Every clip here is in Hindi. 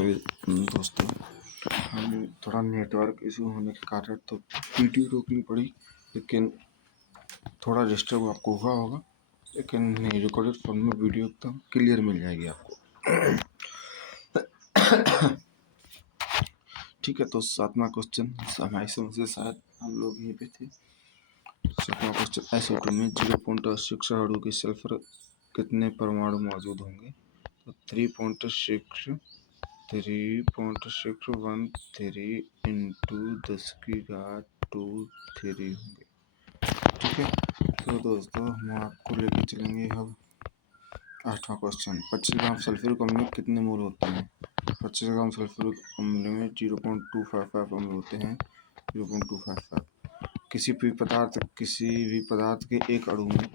सॉरी दोस्तों, हम थोड़ा नेटवर्क इशू होने के कारण तो वीडियो रोकनी पड़ी, लेकिन थोड़ा डिस्टर्ब आपको हुआ होगा, लेकिन रिकॉर्डेड फॉर्म में वीडियो एकदम क्लियर मिल जाएगी आपको। ठीक है, तो 7वां क्वेश्चन हमारी समझ से शायद हम लोग यहीं पे थे। 7वां क्वेश्चन, एसिड में 0.6 अणु के सल्फर कितने परमाणु मौजूद होंगे? तो 3.6 3.613 इंटू 10⁻²³ होंगे। ठीक है, तो दोस्तों हम आपको लेके चलेंगे अब 8वां क्वेश्चन। 25 ग्राम सल्फ्यूरिक अम्ल में कितने मोल होते हैं? 25 ग्राम सल्फ्यूरिक अम्ल में 0.255 अम्ल होते हैं। 0.255। किसी भी पदार्थ के एक अणु में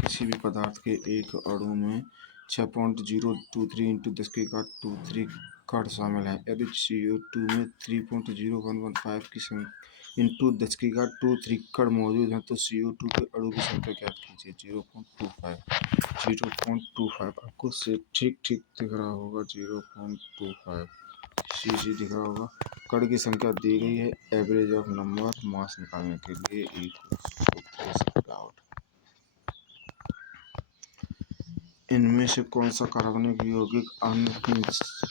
6.023 इंटू 10⁻²³ कण शामिल है। यदि CO2 में 3.0115 इंटू 10⁻²³ कण मौजूद है तो CO2 के अणु की संख्या ज्ञात कीजिए। 0.25 आपको से ठीक दिख रहा होगा। 0.25 सी दिख रहा होगा। कण की संख्या दी गई है। एवरेज ऑफ नंबर मास निकालने के लिए इनमें से कौन सा कार्बनिक यौगिक अन्य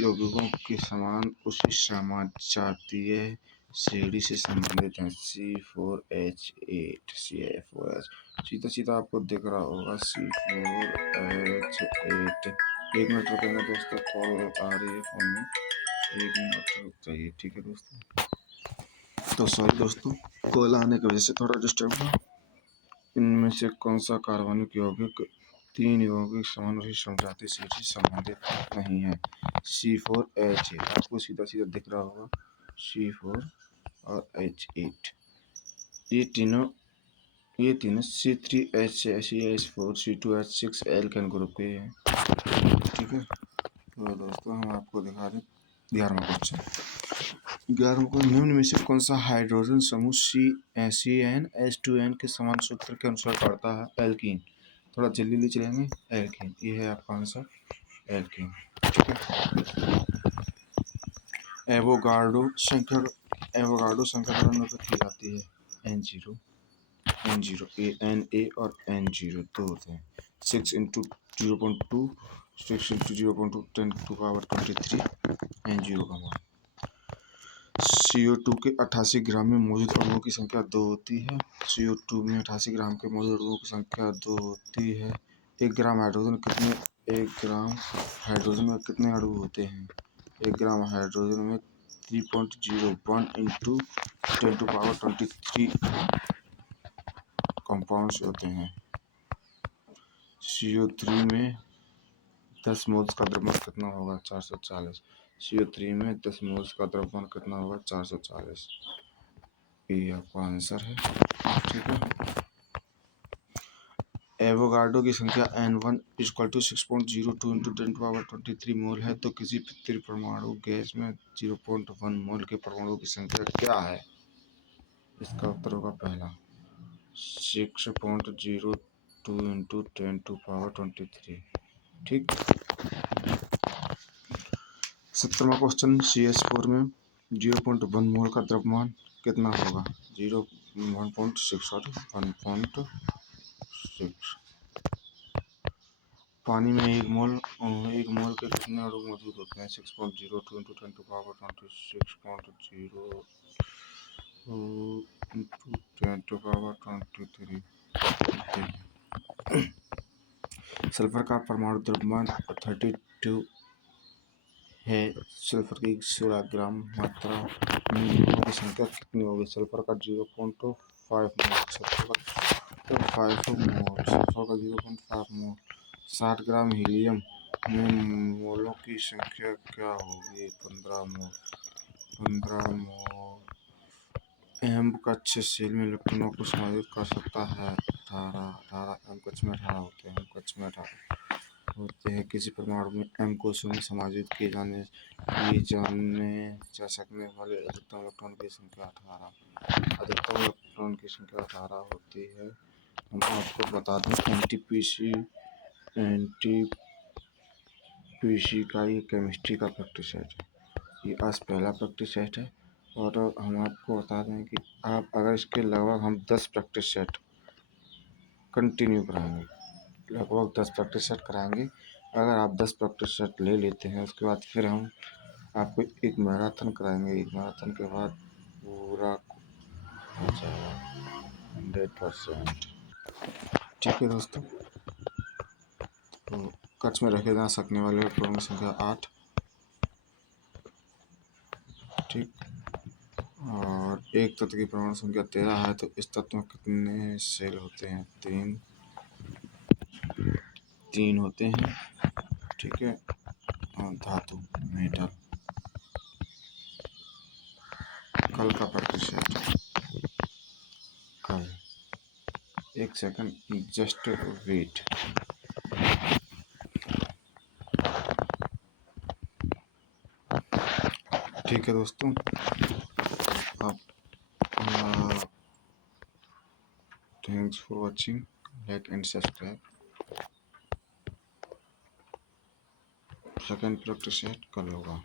यौगिकों के समान उसी समाजातीय श्रेणी से संबंधित है? C4H8 CF4H सीधा आपको दिख रहा होगा। C4H8। 1 मिनट रुकेंगे दोस्तों, कॉल आ रही है फोन में, 1 मिनट रुक जाइए। ठीक है दोस्तों, तो सॉरी दोस्तों, कॉल आने की वजह से थोड़ा डिस्टर्ब हुआ। इनमें से कौन सा कार्बनिक यौगिक 3 यौगिक समानुषी समजातीय श्रेणी से संबंधित नहीं है? C4H8 आपको सीधा दिख रहा होगा। C4 और H8 ये तीनों C3H6CH4 C2H6 एल्केन ग्रुप के हैं। ठीक है, तो दोस्तों हम आपको दिखा दें 11वां क्वेश्चन। 11वां क्वेश्चन, निम्न में से कौन सा हाइड्रोजन समूह CnH2n के समान सूत्र के अनुसार बढ़ता है? एल्कीन। थोड़ा जल्दी चलेंगे। एल्कीन, ये है आपका आंसर, एल्कीन। ठीक है, एवोगाड्रो संख्या द्वारा निरूपित की जाती है। N0 Na और N0 दो होते हैं। 6 इंटू 0.2 6 इंटू 0.2 10⁻23 N0 का मान। CO2 के 88 ग्राम में मौजूद अणुओं की संख्या 2 होती है। CO2 में 88 ग्राम के मौजूद अणुओं की संख्या 2 होती है। 1 ग्राम हाइड्रोजन में कितने अणु होते हैं? 1 ग्राम हाइड्रोजन में 3.01 इंटू 10⁻23 कंपाउंड्स होते हैं। CO3 में 10 मोल्स का द्रव्यमान कितना होगा? 440। CO3 में 10 मोल्स का द्रव्यमान कितना होगा? 440। ये आपका आंसर है। ठीक है, एवोगाड्रो की संख्या N1 = 6.02 इंटू 10⁻23 मोल है तो किसी त्रिपरमाणु गैस में 0.1 मोल के परमाणु की संख्या क्या है? इसका उत्तर होगा पहला 6.02 इंटू 10⁻23। ठीक। 17वां क्वेश्चन, CH4 में 0.1 मोल का द्रव्यमान कितना होगा? 1.6। पानी में 1 मोल के कितने अणु मौजूद होते हैं? 6.02 इंटू 10⁻26.0 इंटू 10⁻23। सल्फर का परमाणु द्रव्यमान 32 है। सल्फर की 16 ग्राम मात्रा में मोल की संख्या कितनी होगी? सल्फर का 0.5 मोल। सल्फर का 0.5 मोल। 60 ग्राम हीलियम में मोलों की संख्या क्या होगी? 15 मोल। एम कक्ष सेल में इलेक्ट्रॉनों को समायोजित कर सकता है 18 एम कक्ष में 18 होते हैं। किसी परमाणु में एम कोशों में समायोजित किए जाने जा सकने वाले अधिकतम इलेक्ट्रॉन की संख्या 18 होती है। हम आपको बता दें एनटीपीसी का ये केमिस्ट्री का प्रैक्टिस सेट है। ये आज पहला प्रैक्टिस सेट है और हम आपको बता दें कि आप अगर इसके लगभग हम 10 प्रैक्टिस सेट कंटिन्यू कराएंगे, लगभग 10 प्रैक्टिस सेट कराएंगे। अगर आप 10 प्रैक्टिस सेट ले लेते हैं उसके बाद फिर हम आपको एक मैराथन कराएंगे। एक मैराथन के बाद पूरा हो जाएगा 100%। ठीक है दोस्तों, तो कच्छ में रखे जा सकने वाले उपकरणों की संख्या 8। ठीक, और एक तत्व की परमाणु संख्या 13 है, तो इस तत्व में कितने सेल होते हैं? तीन होते हैं। ठीक है, और धातु मेटल। कल का प्रैक्टिस सेट कल, एक सेकंड जस्ट वेट। ठीक है दोस्तों, आप thanks for watching, like and subscribe. Second practice set कल होगा।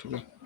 ठीक है।